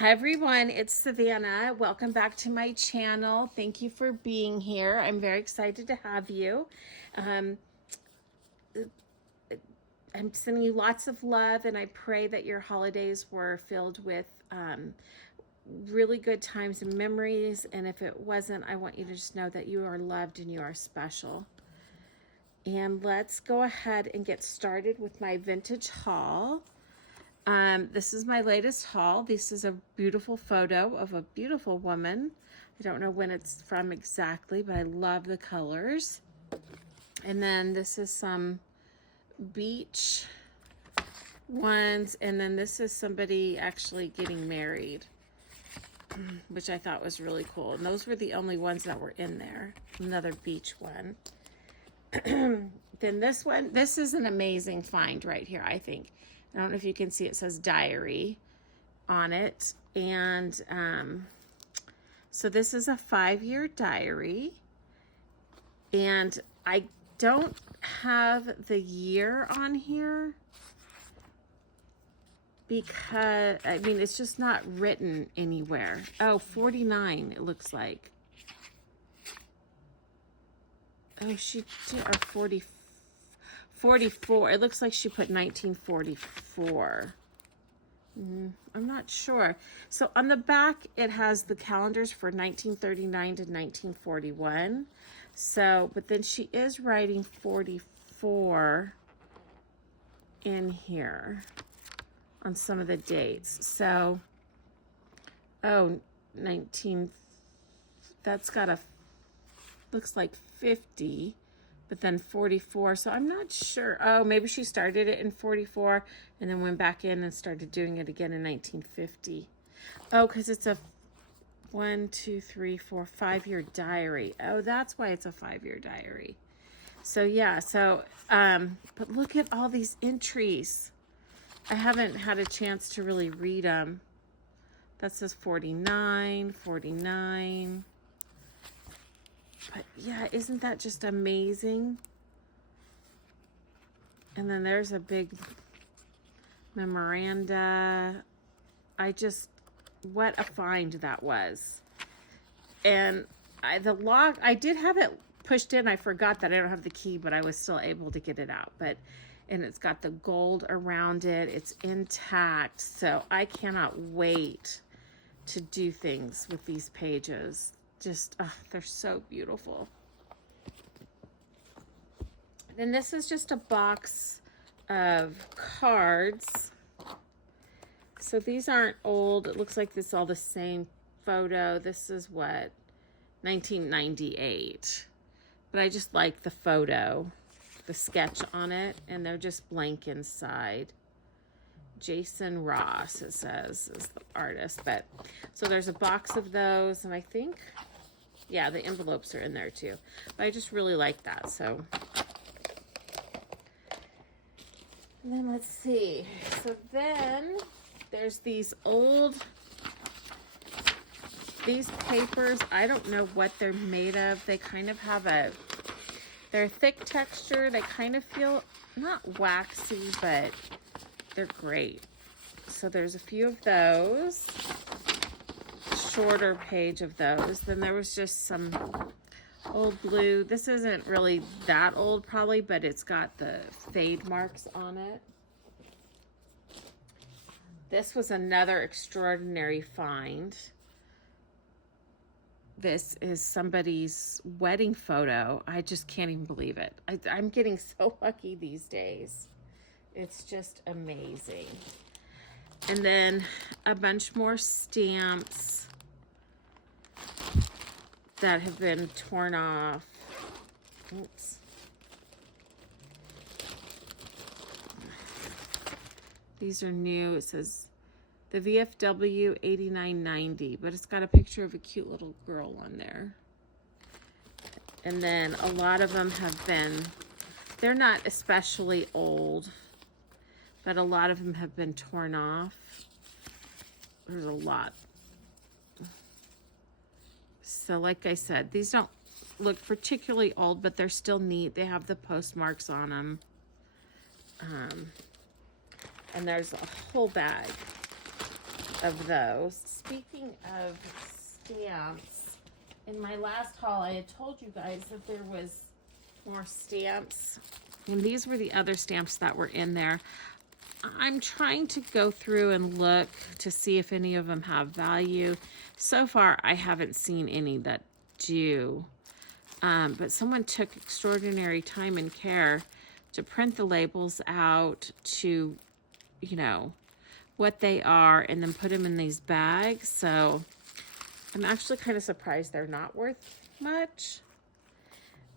Hi everyone, it's Savannah. Welcome back to my channel. Thank you for being here. I'm very excited to have you. Um, I'm sending you lots of love, and I pray that your holidays were filled with really good times and memories. And if it wasn't, I want you to just know that you are loved and you are special. And let's go ahead and get started with my vintage haul. This is my latest haul. This is a beautiful photo of a beautiful woman. I don't know when it's from exactly, but I love the colors. And then this is some beach ones. And then this is somebody actually getting married, which I thought was really cool. And those were the only ones that were in there. Another beach one. Then this one, this is an amazing find right here, I think. I don't know if you can see, it says diary on it. And so this is a 5-year diary. And I don't have the year on here because, I mean, it's just not written anywhere. Oh, 49, it looks like. Oh, she did, or 44. It looks like she put 1944. I'm not sure. So on the back, it has the calendars for 1939 to 1941. So, but then she is writing 44 in here on some of the dates. So, oh, 19, that's got a, looks like 50. But then 44, so I'm not sure. Oh, maybe she started it in 44 and then went back in and started doing it again in 1950. Oh, because it's a 5-year diary. Oh, that's why it's a 5-year diary. So yeah, so, but look at all these entries. I haven't had a chance to really read them. That says 49, 49. But yeah, isn't that just amazing? And then there's a big memoranda. What a find that was. And the log, I did have it pushed in. I forgot that I don't have the key, but I was still able to get it out. And it's got the gold around it. It's intact. So I cannot wait to do things with these pages. Just, they're so beautiful. Then this is just a box of cards. So these aren't old. It looks like this is all the same photo. This is what, 1998. But I just like the photo, the sketch on it, and they're just blank inside. Jason Ross, it says, is the artist. But so there's a box of those, and I think, yeah, the envelopes are in there too. But I just really like that. So, and then let's see. So then there's these papers. I don't know what they're made of. They kind of have they're thick texture. They kind of feel not waxy, but they're great. So there's a few of those. Shorter page of those. Then there was just some old blue. This isn't really that old probably, but it's got the fade marks on it. This was another extraordinary find. This is somebody's wedding photo. I just can't even believe it. I'm getting so lucky these days. It's just amazing. And then a bunch more stamps that have been torn off. Oops. These are new. It says the VFW 8990, but it's got a picture of a cute little girl on there. And then a lot of them have been, they're not especially old, but a lot of them have been torn off. There's a lot. So like I said, these don't look particularly old, but they're still neat. They have the postmarks on them. And there's a whole bag of those. Speaking of stamps, in my last haul, I had told you guys that there was more stamps. And these were the other stamps that were in there. I'm trying to go through and look to see if any of them have value. So far, I haven't seen any that do. But someone took extraordinary time and care to print the labels out to, you know, what they are and then put them in these bags. So I'm actually kind of surprised they're not worth much.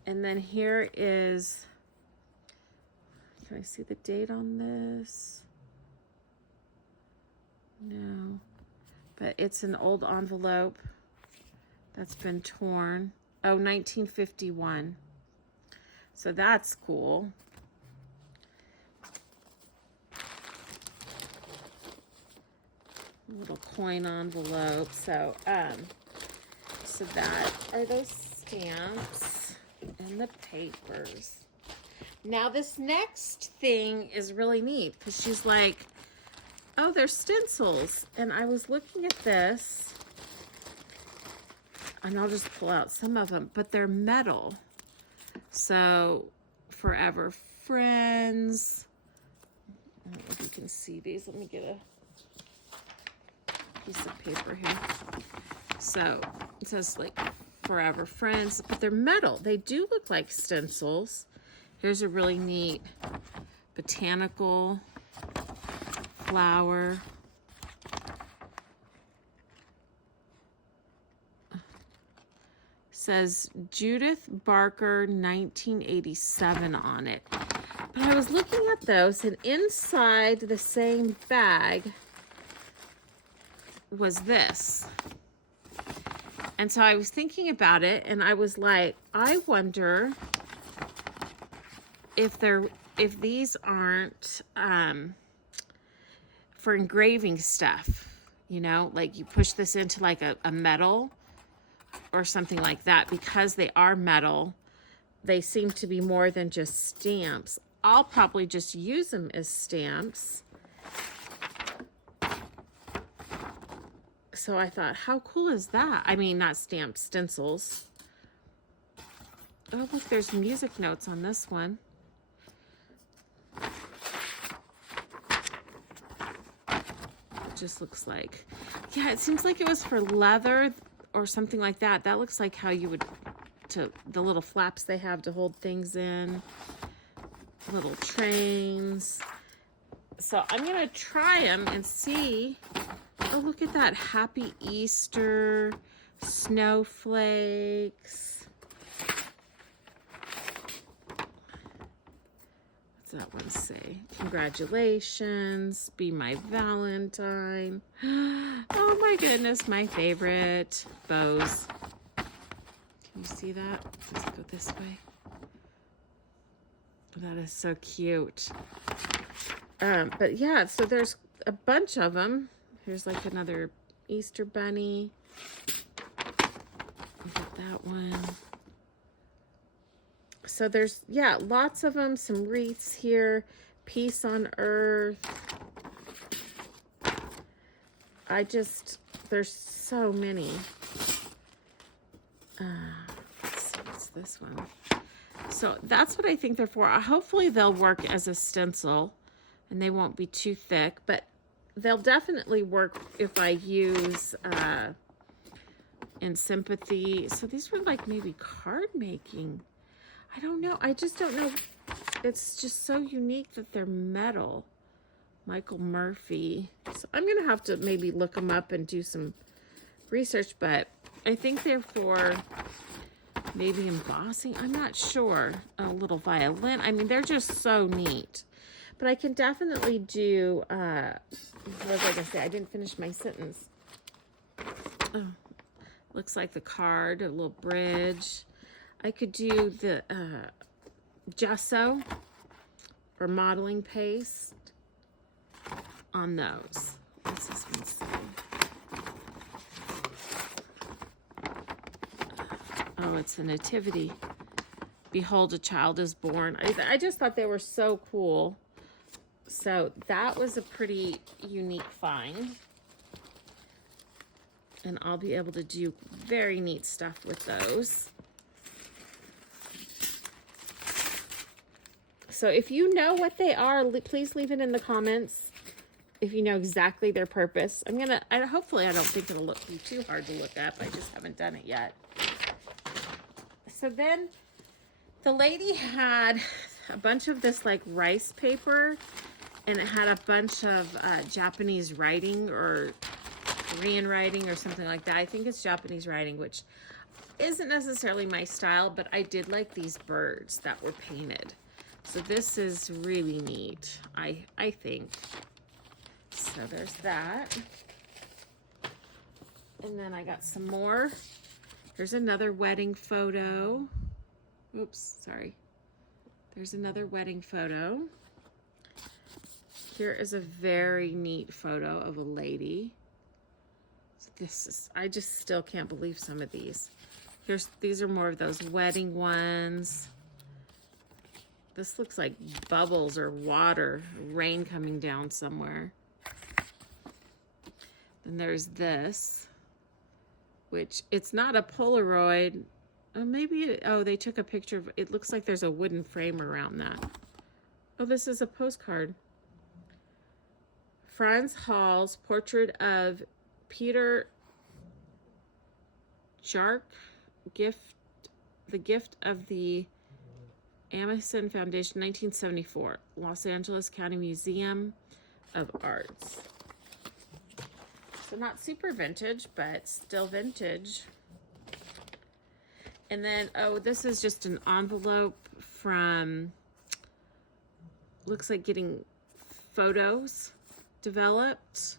And then here is, can I see the date on this? No, but it's an old envelope that's been torn. Oh, 1951. So that's cool. Little coin envelope. So that are those stamps and the papers. Now this next thing is really neat because she's like, oh, they're stencils. And I was looking at this, and I'll just pull out some of them, but they're metal. So Forever Friends. I don't know if you can see these. Let me get a piece of paper here. So it says like Forever Friends, but they're metal. They do look like stencils. Here's a really neat botanical flower. Says Judith Barker 1987 on it. But I was looking at those, and inside the same bag was this. And so I was thinking about it, and I was like, I wonder if these aren't for engraving stuff, you know, like you push this into like a metal or something like that. Because they are metal, they seem to be more than just stamps. I'll probably just use them as stamps. So I thought, how cool is that? I mean, not stamps, stencils. Oh, look, there's music notes on this one. It just looks like, yeah, it seems like it was for leather or something like that. That looks like how you would, the little flaps they have to hold things in. Little trains. So I'm going to try them and see. Oh, look at that. Happy Easter. Snowflakes. What's that one say? Congratulations. Be my Valentine. Oh my goodness. My favorite. Bows. Can you see that? Let's go this way. That is so cute. But yeah, so there's a bunch of them. Here's like another Easter bunny. Look at that one. So there's, yeah, lots of them. Some wreaths here. Peace on Earth. There's so many. Let's see, what's this one? So that's what I think they're for. Hopefully they'll work as a stencil and they won't be too thick, but they'll definitely work if I use in sympathy. So these were like maybe card making. I don't know. I just don't know. It's just so unique that they're metal. Michael Murphy. So I'm going to have to maybe look them up and do some research, but I think they're for maybe embossing. I'm not sure. A little violin. I mean, they're just so neat. But I can definitely do, what was I going to say? I didn't finish my sentence. Oh, looks like the card, a little bridge. I could do the gesso or modeling paste on those. What's this one say? Oh, it's a nativity. Behold, a child is born. I just thought they were so cool. So that was a pretty unique find. And I'll be able to do very neat stuff with those. So if you know what they are, please leave it in the comments. If you know exactly their purpose. Hopefully I don't think it'll be too hard to look up. I just haven't done it yet. So then the lady had a bunch of this like rice paper, and it had a bunch of Japanese writing or Korean writing or something like that. I think it's Japanese writing, which isn't necessarily my style, but I did like these birds that were painted. So this is really neat, I think. So there's that. And then I got some more. There's another wedding photo. Oops, sorry. There's another wedding photo. Here is a very neat photo of a lady. I just still can't believe some of these. These are more of those wedding ones. This looks like bubbles or water, rain coming down somewhere. Then there's this, which it's not a Polaroid. They took a picture of it. Looks like there's a wooden frame around that. Oh, this is a postcard. Franz Hall's portrait of Peter Jark, the gift of the Amison Foundation, 1974, Los Angeles County Museum of Arts. So not super vintage, but still vintage. And then, this is just an envelope from, looks like getting photos developed.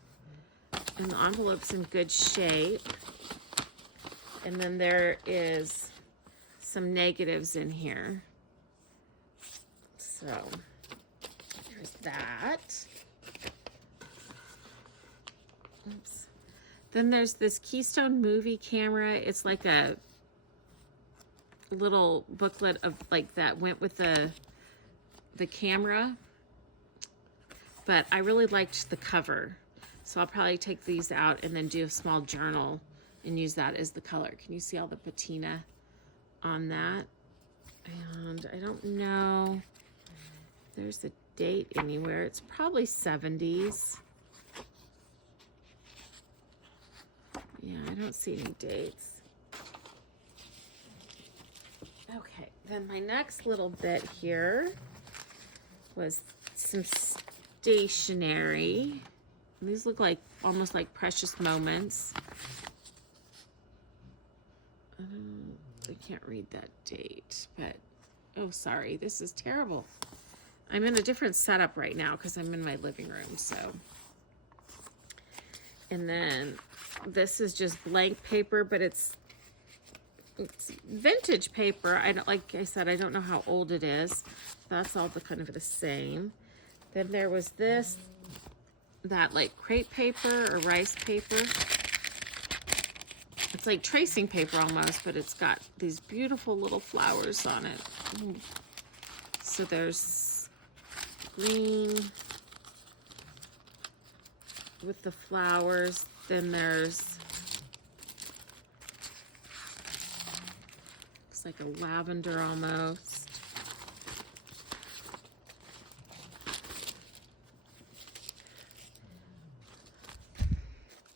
And the envelope's in good shape. And then there is some negatives in here. So there's that. Oops. Then there's this Keystone movie camera. It's like a little booklet of like that went with the camera. But I really liked the cover. So I'll probably take these out and then do a small journal and use that as the color. Can you see all the patina on that? And I don't know if there's a date anywhere. It's probably 70s. Yeah, I don't see any dates. Okay, then my next little bit here was some stationery. And these look like almost like precious moments. I can't read that date, but oh, sorry, this is terrible. I'm in a different setup right now because I'm in my living room. So, and then this is just blank paper, but it's vintage paper. Like I said, I don't know how old it is. That's all kind of the same. Then there was that like crepe paper or rice paper. It's like tracing paper almost, but it's got these beautiful little flowers on it. So there's green with the flowers. Then there's, looks like a lavender almost.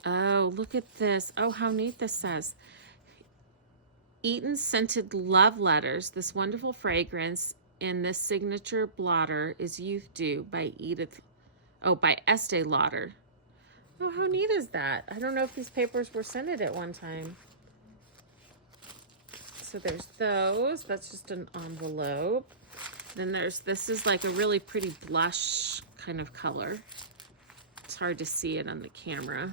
Oh, look at this. Oh, how neat this says. Eaton Scented Love Letters. This wonderful fragrance in this signature blotter is Youth Dew by by Estee Lauder. Oh, how neat is that? I don't know if these papers were scented at one time. So there's those. That's just an envelope. Then this is like a really pretty blush kind of color. It's hard to see it on the camera.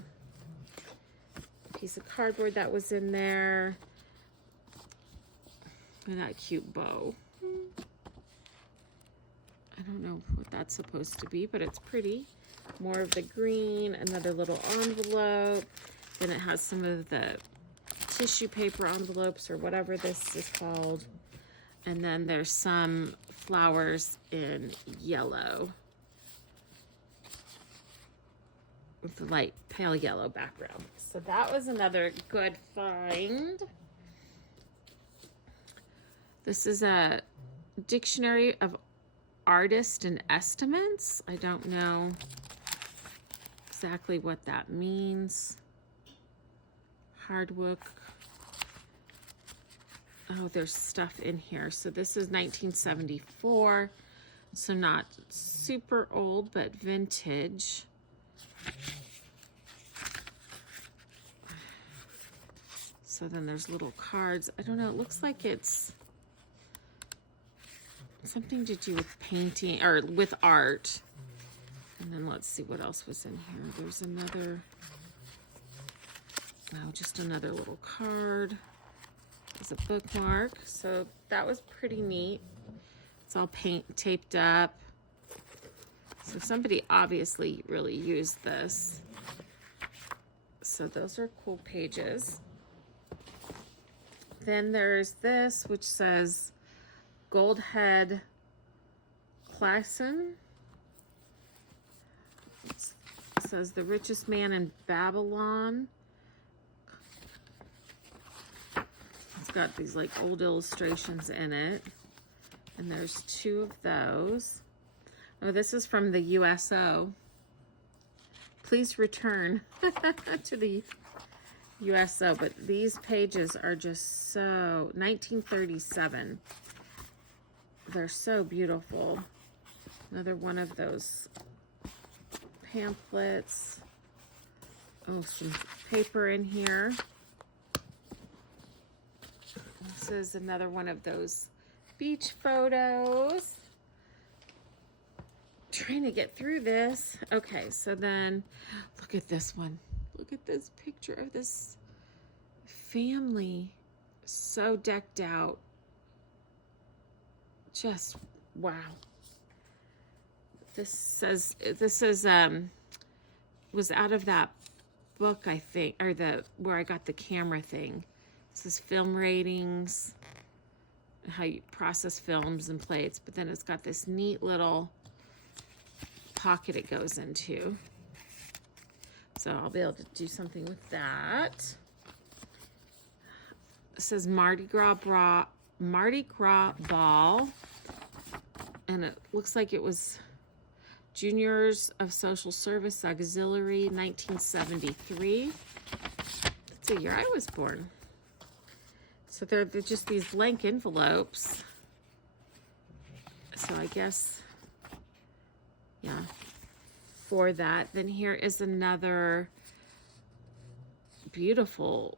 Piece of cardboard that was in there. And that cute bow. I don't know what that's supposed to be, but it's pretty. More of the green, another little envelope. Then it has some of the tissue paper envelopes or whatever this is called. And then there's some flowers in yellow. with the light pale yellow background. So that was another good find. This is a dictionary of artist and estimates. I don't know exactly what that means. Hardwood. Oh, there's stuff in here. So this is 1974. So not super old, but vintage. So then there's little cards. I don't know, it looks like it's something to do with painting or with art. And then let's see what else was in here. There's another, oh, just another little card. There's a bookmark. So that was pretty neat. It's all taped up. So somebody obviously really used this. So those are cool pages. Then there's this, which says Goldhead Klassen. It says the richest man in Babylon. It's got these like old illustrations in it. And there's 2 of those. Oh, this is from the USO. Please return to the USO. But these pages are just so 1937. They're so beautiful. Another one of those pamphlets. Oh, some paper in here. This is another one of those beach photos. Trying to get through this. Okay, so then look at this one. Look at this picture of this family. So decked out. Just wow. This was out of that book, I think, or where I got the camera thing. This is film ratings, how you process films and plates, but then it's got this neat little pocket it goes into. So I'll be able to do something with that. It says Mardi Gras Ball, and it looks like it was Juniors of Social Service Auxiliary, 1973. That's the year I was born. So they're just these blank envelopes. So I guess, yeah, for that. Then here is another beautiful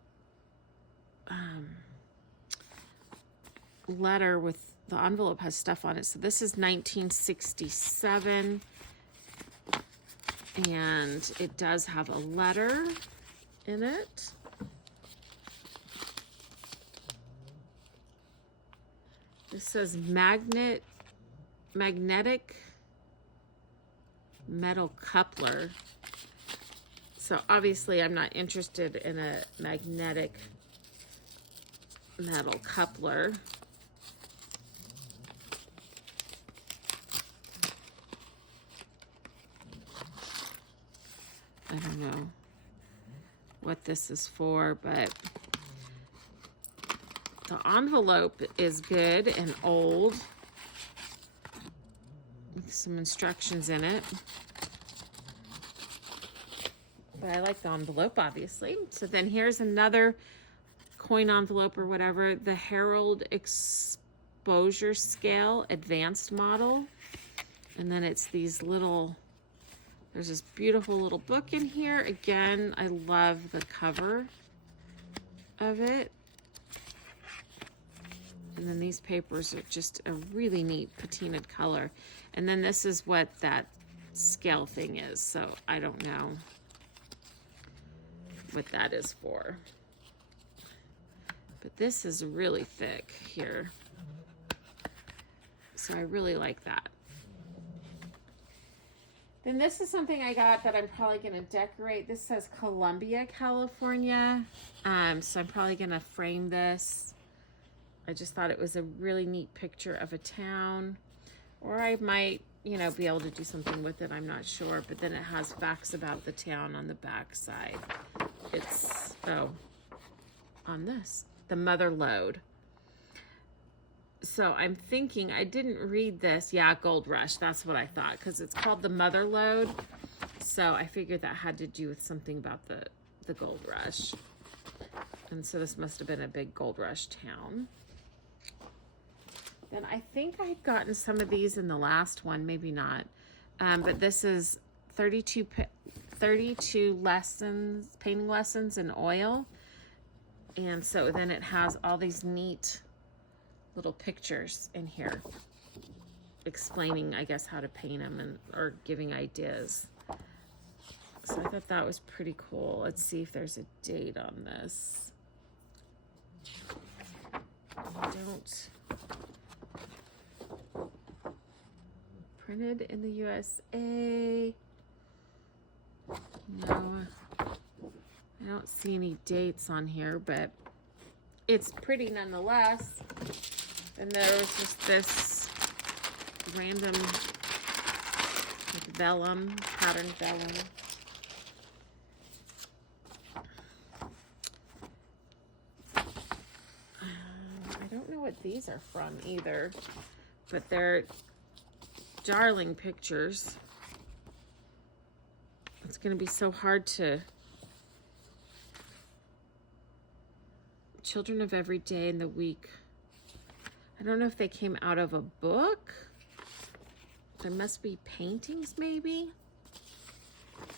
letter with the envelope has stuff on it. So this is 1967. And it does have a letter in it. This says magnetic metal coupler. So obviously I'm not interested in a magnetic metal coupler. I don't know what this is for, but the envelope is good and old, with some instructions in it. But I like the envelope, obviously. So then here's another coin envelope or whatever, the Herald Exposure Scale Advanced Model. And then it's these little, there's this beautiful little book in here. Again, I love the cover of it. And then these papers are just a really neat patinaed color. And then this is what that scale thing is. So I don't know what that is for. But this is really thick here. So I really like that. Then this is something I got that I'm probably going to decorate. This says Columbia, California. So I'm probably going to frame this. I just thought it was a really neat picture of a town. Or I might you know, be able to do something with it. I'm not sure. But then it has facts about the town on the back side. It's, oh, on this, the Mother Lode. So I'm thinking, I didn't read this. Yeah, Gold Rush. That's what I thought, because it's called the Mother Lode. So I figured that had to do with something about the Gold Rush. And so this must have been a big Gold Rush town. Then I think I had gotten some of these in the last one, maybe not. But this is 32 lessons, painting lessons in oil. And so then it has all these neat little pictures in here explaining, I guess, how to paint them and or giving ideas. So I thought that was pretty cool. Let's see if there's a date on this. I don't. Printed in the USA. No, I don't see any dates on here, but it's pretty nonetheless. And there was just this random like vellum, patterned vellum. I don't know what these are from either, but they're darling pictures. It's going to be so hard to... Children of Every Day in the Week. I don't know if they came out of a book. There must be paintings, maybe. Look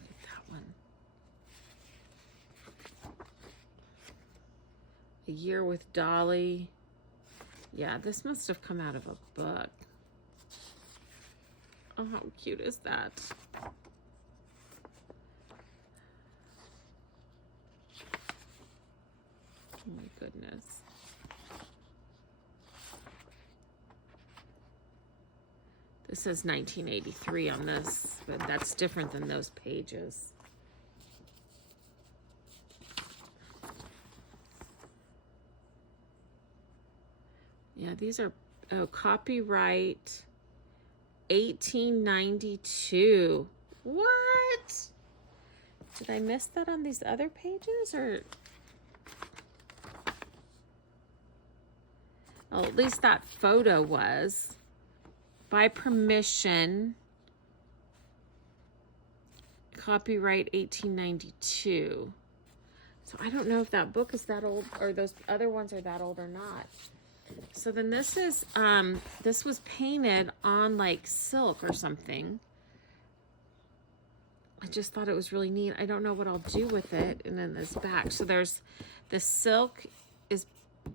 at that one. A Year with Dolly. Yeah, this must have come out of a book. Oh, how cute is that? Oh my goodness. This says 1983 on this, but that's different than those pages. Yeah, these are, oh, copyright 1892. What? Did I miss that on these other pages, or? Oh, at least that photo was. By permission. Copyright 1892. So I don't know if that book is that old, or those other ones are that old or not. So then this is, this was painted on like silk or something. I just thought it was really neat. I don't know what I'll do with it. And then this back. So there's the silk is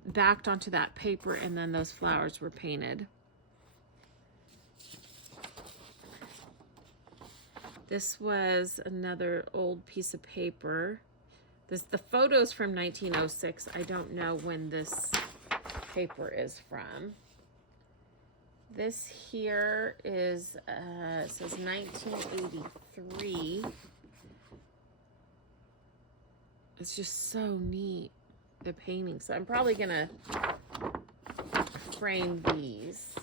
backed onto that paper, and then those flowers were painted. This was another old piece of paper. The photo's from 1906. I don't know when this paper is from. This here is, it says 1983. It's just so neat, the painting. So I'm probably gonna frame these.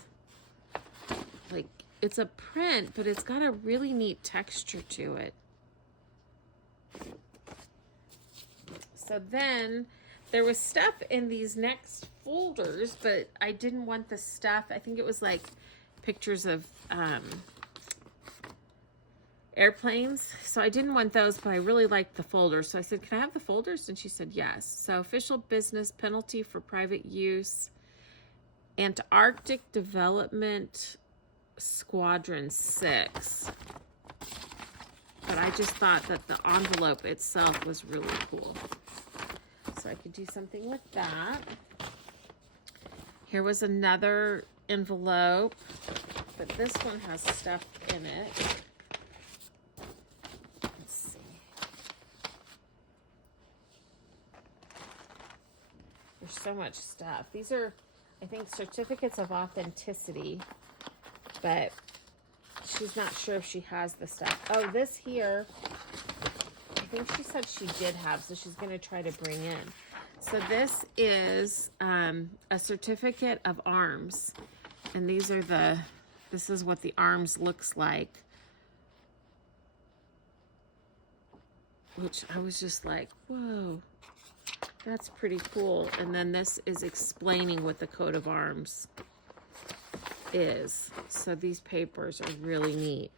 Like, it's a print, but it's got a really neat texture to it. So then there was stuff in these next folders, but I didn't want the stuff. I think it was like pictures of airplanes. So I didn't want those, but I really liked the folders. So I said, can I have the folders? And she said, yes. So official business, penalty for private use, Antarctic Development Squadron 6. But I just thought that the envelope itself was really cool. So I could do something with that. Here was another envelope, but this one has stuff in it. Let's see. There's so much stuff. These are, I think, certificates of authenticity, but she's not sure if she has the stuff. Oh, this here, I think she said she did have, so she's going to try to bring in. So this is a certificate of arms. And these are this is what the arms looks like. Which I was just like, whoa, that's pretty cool. And then this is explaining what the coat of arms is. So these papers are really neat.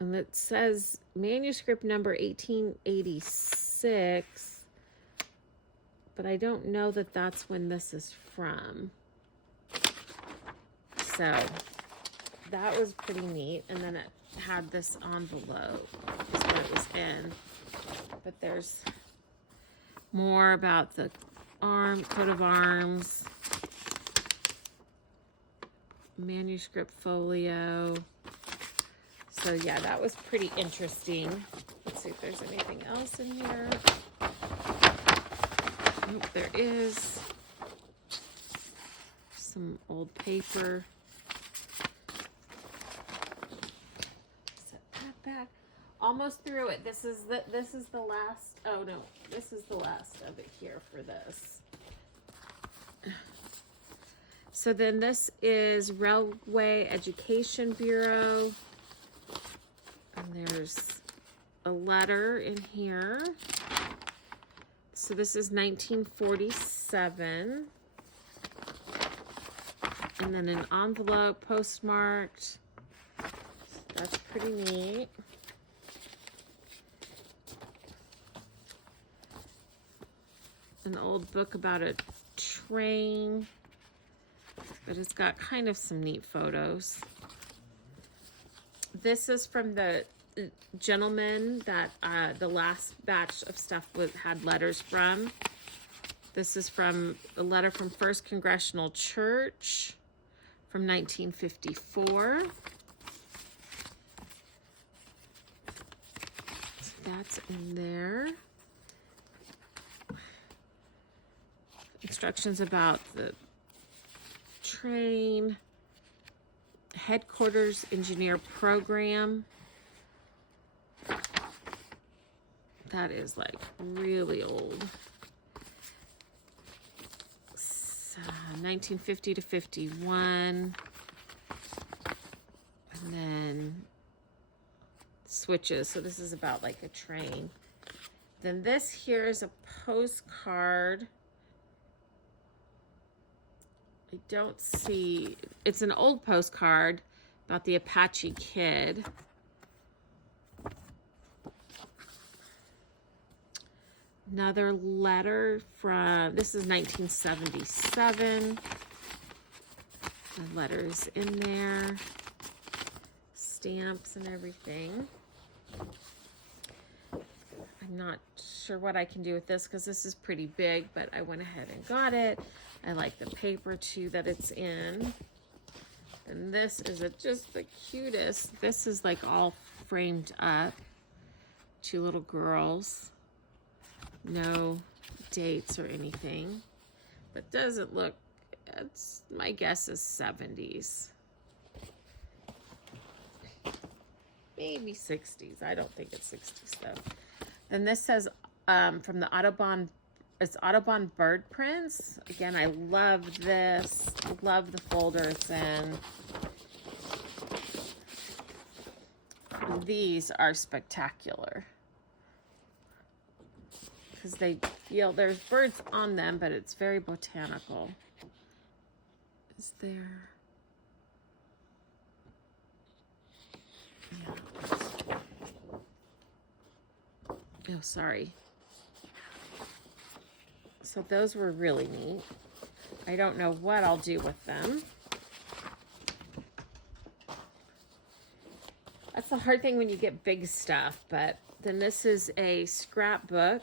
And it says manuscript number 1886, but I don't know that that's when this is from. So that was pretty neat. And then it had this envelope, is what it was in. But there's more about the coat of arms, manuscript folio. So yeah, that was pretty interesting. Let's see if there's anything else in here. Nope, there is some old paper. Set that back. Almost through it. This is the last. Oh no, this is the last of it here for this. So then this is Railway Education Bureau. And there's a letter in here. So this is 1947. And then an envelope postmarked. That's pretty neat. An old book about a train. But it's got kind of some neat photos. This is from the gentleman that the last batch of stuff had letters from. This is from a letter from First Congressional Church from 1954. So that's in there. Instructions about the train. Headquarters Engineer Program. That is like really old. 1950 to 51. And then switches. So this is about like a train. Then this here is a postcard. I don't see, it's an old postcard about the Apache Kid. Another letter from, this is 1977. The letters in there, stamps and everything. I'm not sure what I can do with this because this is pretty big, but I went ahead and got it. I like the paper too that it's in. And this is just the cutest. This is like all framed up. Two little girls. No dates or anything. But doesn't look, it's, my guess is 70s. Maybe 60s. I don't think it's 60s though. Then this says from the Audubon, it's Audubon bird prints. Again, I love this. I love the folder it's in. These are spectacular. Because they, you know, there's birds on them, but it's very botanical. Is there? Yeah. Oh, sorry. So those were really neat. I don't know what I'll do with them. That's the hard thing when you get big stuff, but then this is a scrapbook.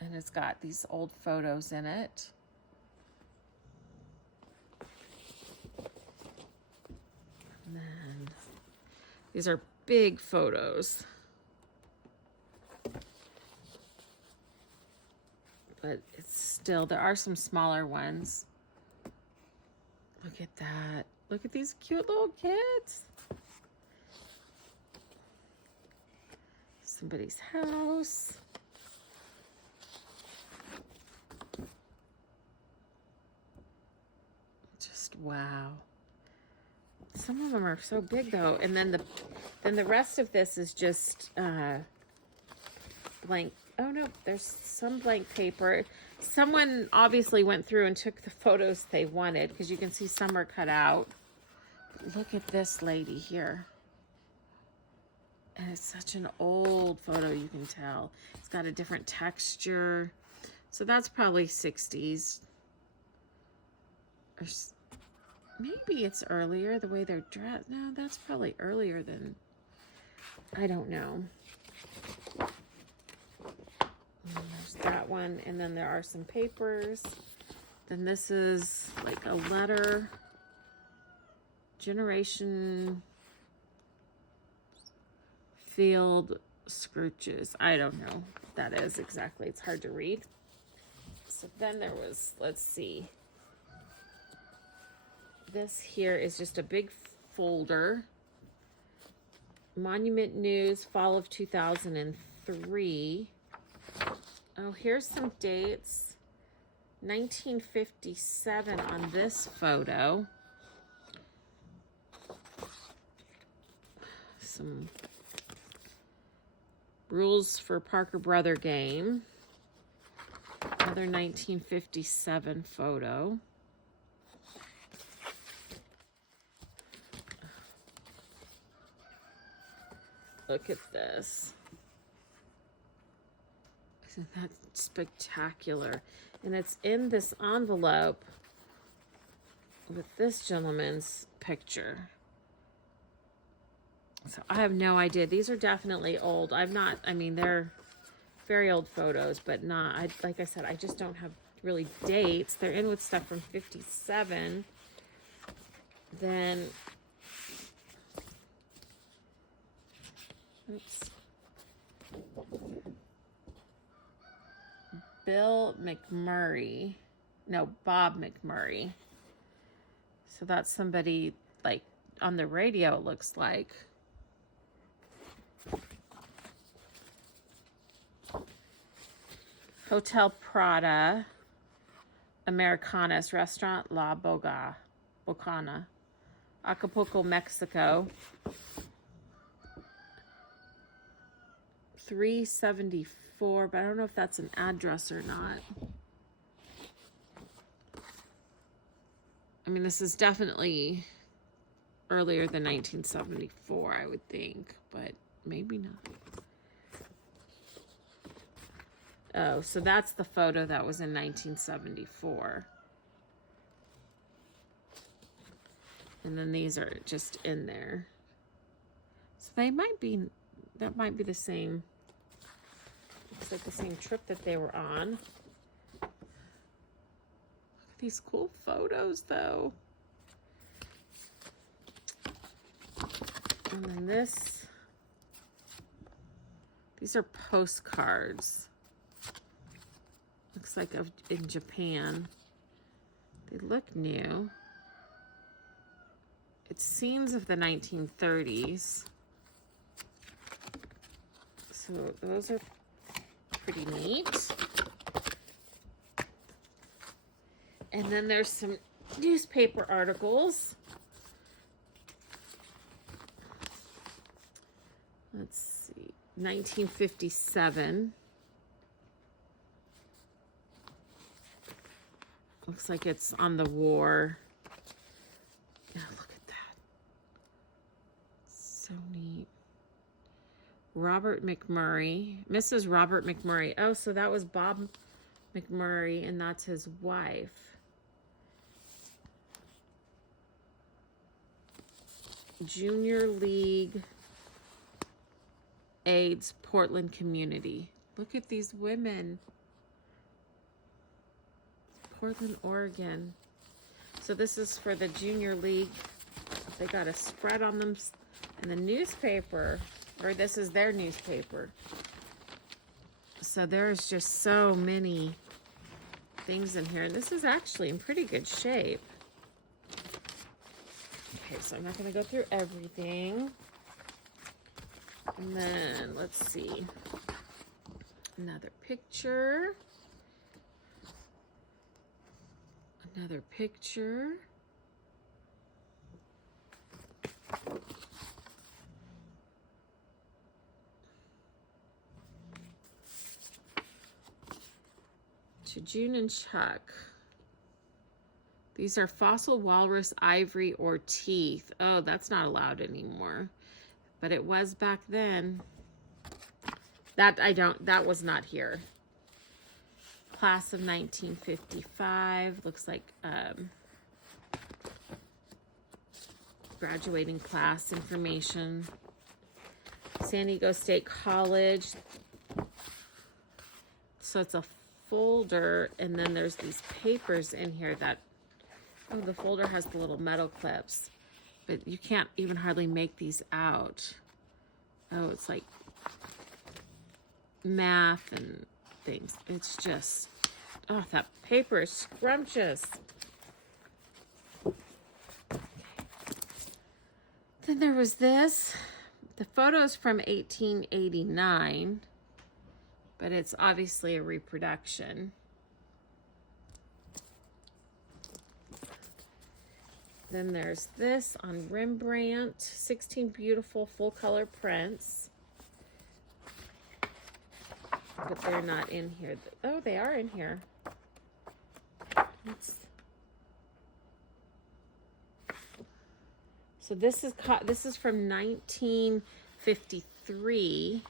And it's got these old photos in it. And then these are big photos. But it's still, there are some smaller ones. Look at that. Look at these cute little kids. somebody's house. Just wow. Some of them are so big though, and then the rest of this is just blank. Oh no, there's some blank paper. Someone obviously went through and took the photos they wanted, because you can see some are cut out. Look at this lady here. And it's such an old photo, you can tell. It's got a different texture. So that's probably 60s. Or maybe it's earlier, the way they're dressed. No, that's probably earlier than, I don't know. And there's that one, and then there are some papers. Then this is like a letter. Generation Field Scrooges. I don't know what that is exactly. It's hard to read. So then there was, let's see. This here is just a big folder. Monument News, fall of 2003. Oh, here's some dates. 1957 on this photo. Some rules for Parker Brother game. Another 1957 photo. Look at this. Isn't that spectacular? And it's in this envelope with this gentleman's picture. So I have no idea. These are definitely old. They're very old photos, but not, like I said, I just don't have really dates. They're in with stuff from 57. Then, oops. Bob McMurray. So that's somebody like on the radio, it looks like. Hotel Prada, Americanas, Restaurant La Bocana, Acapulco, Mexico. 374, but I don't know if that's an address or not. I mean, this is definitely earlier than 1974, I would think, but maybe not. Oh, so that's the photo that was in 1974. And then these are just in there. So they might be, that might be the same, looks like the same trip that they were on. Look at these cool photos though. And then these are postcards. Looks like in Japan. They look new. It's scenes of the 1930s. So those are pretty neat. And then there's some newspaper articles. Let's see, 1957. Looks like it's on the war. Oh, look at that. So neat. Robert McMurray. Mrs. Robert McMurray. Oh, so that was Bob McMurray, and that's his wife. Junior League AIDS Portland Community. Look at these women. Portland, Oregon. So this is for the Junior League. They got a spread on them in the newspaper, or this is their newspaper. So there's just so many things in here. This is actually in pretty good shape. Okay, so I'm not going to go through everything. And then let's see. Another picture. Another picture. To June and Chuck. These are fossil walrus ivory or teeth. Oh, that's not allowed anymore. But it was back then. That was not here. Class of 1955. Looks like graduating class information. San Diego State College. So it's a folder, and then there's these papers in here that, oh, the folder has the little metal clips, but you can't even hardly make these out. Oh, it's like math and things. It's just, oh, that paper is scrumptious. Then there was this. The photo's from 1889, but it's obviously a reproduction. Then there's this on Rembrandt, 16 beautiful full color prints. But they're not in here. Oh, they are in here. So this is from 1953.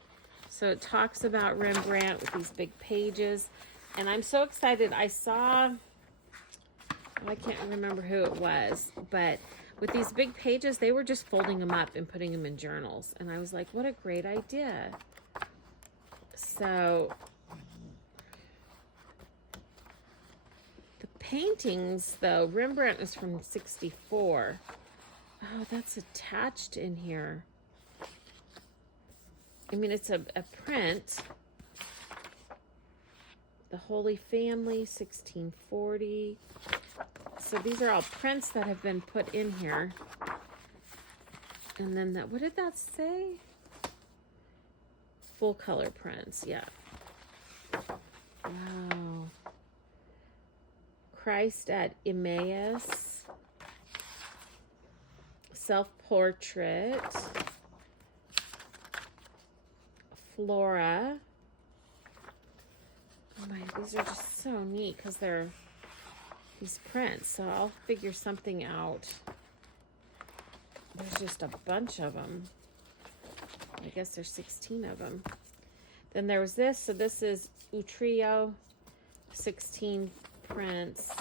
So it talks about Rembrandt with these big pages. And I'm so excited. I saw, I can't remember who it was, but with these big pages, they were just folding them up and putting them in journals. And I was like, what a great idea. So the paintings, though, Rembrandt is from 64. Oh, that's attached in here. I mean, it's a print. The Holy Family, 1640. So these are all prints that have been put in here. And then that, what did that say? Full color prints, yeah. Wow. Christ at Emmaus. Self-portrait. Flora. Oh my, these are just so neat because they're these prints. So I'll figure something out. There's just a bunch of them. I guess there's 16 of them. Then there was this. So this is Utrio, 16 prints.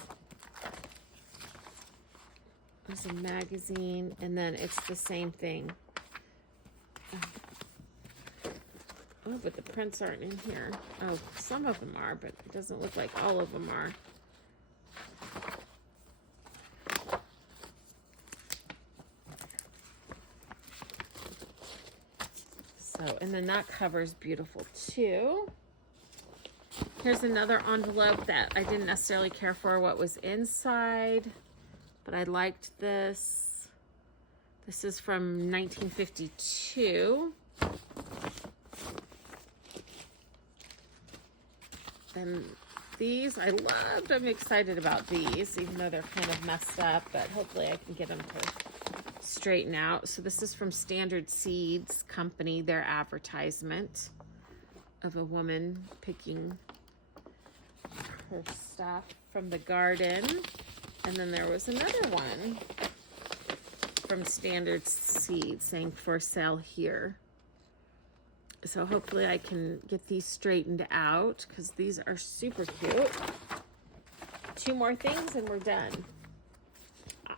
There's a magazine, and then it's the same thing. Oh, but the prints aren't in here. Oh, some of them are, but it doesn't look like all of them are. So, and then that cover's beautiful too. Here's another envelope that I didn't necessarily care for what was inside, but I liked this. This is from 1952. And these I loved. I'm excited about these, even though they're kind of messed up, but hopefully I can get them to straighten out. So this is from Standard Seeds Company, their advertisement of a woman picking her stuff from the garden. And then there was another one from Standard Seeds saying for sale here. So hopefully I can get these straightened out because these are super cute. 2 more things and we're done.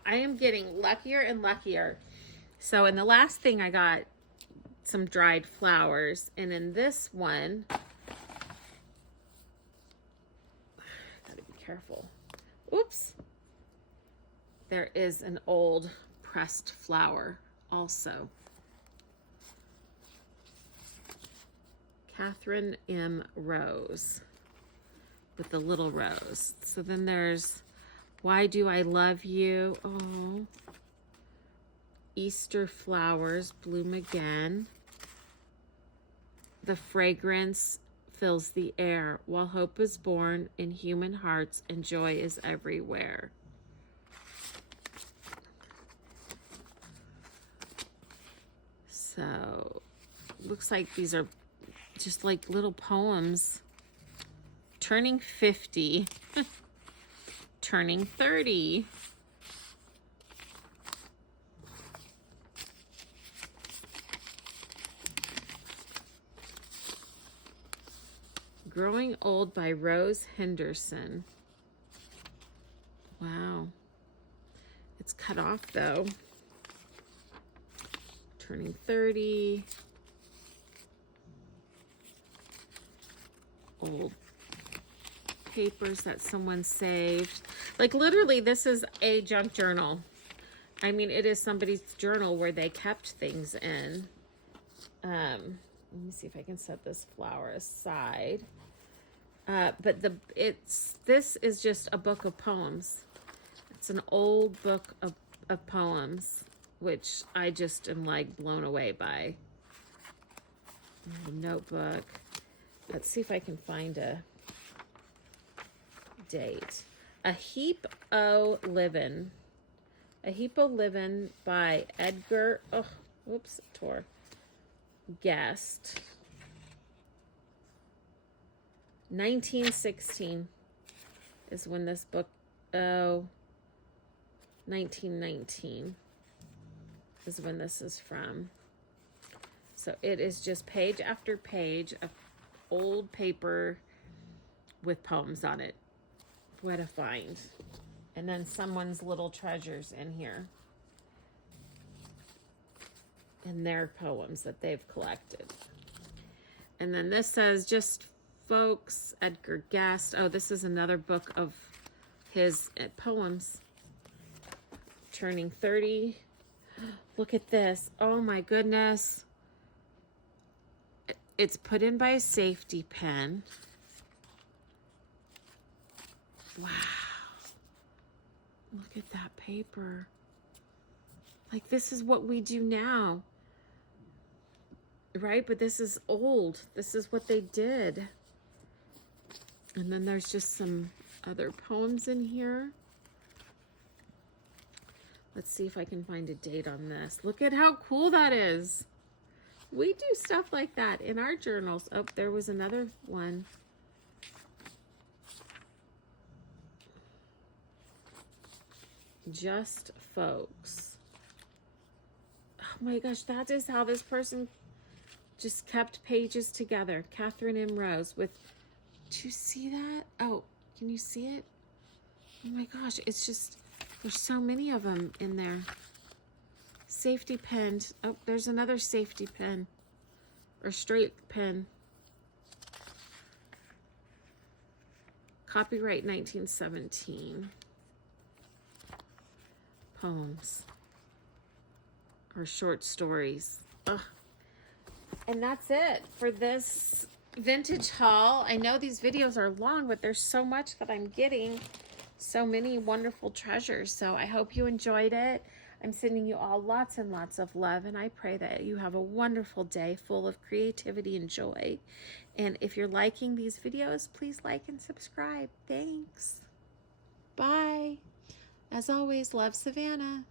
I am getting luckier and luckier. So in the last thing I got some dried flowers, and in this one, gotta be careful. Oops. There is an old pressed flower also. Catherine M. Rose with the little rose. So then there's Why Do I Love You? Oh. Easter Flowers Bloom Again. the fragrance fills the air, while hope is born in human hearts and joy is everywhere. So, looks like these are just like little poems. Turning 50. Turning 30. Growing Old by Rose Henderson. Wow. It's cut off though. Turning 30. Old papers that someone saved. Like literally this is a junk journal. I mean, it is somebody's journal where they kept things in. Let me see if I can set this flower aside. But this is just a book of poems. It's an old book of poems, which I just am like blown away by. A notebook. Let's see if I can find a date. A Heap O' Livin'. A Heap O' Livin' by Edgar, oh, whoops, tore. Guest. 1916 is when this book, 1919 is when this is from. So it is just page after page of old paper with poems on it. What a find. And then someone's little treasures in here. And their poems that they've collected. And then this says, just folks, Edgar Guest. Oh, this is another book of his poems. Turning 30. Look at this. Oh my goodness. It's put in by a safety pin. Wow. Look at that paper. Like, this is what we do now. Right? But this is old. This is what they did. And then there's just some other poems in here. Let's see if I can find a date on this. Look at how cool that is. We do stuff like that in our journals. Oh, there was another one. Just folks. Oh my gosh, that is how this person just kept pages together. Catherine M. Rose with, do you see that? Oh, can you see it? Oh my gosh, it's just, there's so many of them in there. Safety pinned. Oh, there's another safety pin. Or straight pin. Copyright 1917. Poems. Or short stories. Ugh. And that's it for this vintage haul. I know these videos are long, but there's so much that I'm getting. So many wonderful treasures. So I hope you enjoyed it. I'm sending you all lots and lots of love, and I pray that you have a wonderful day full of creativity and joy. And if you're liking these videos, please like and subscribe. Thanks. Bye. As always, love, Savannah.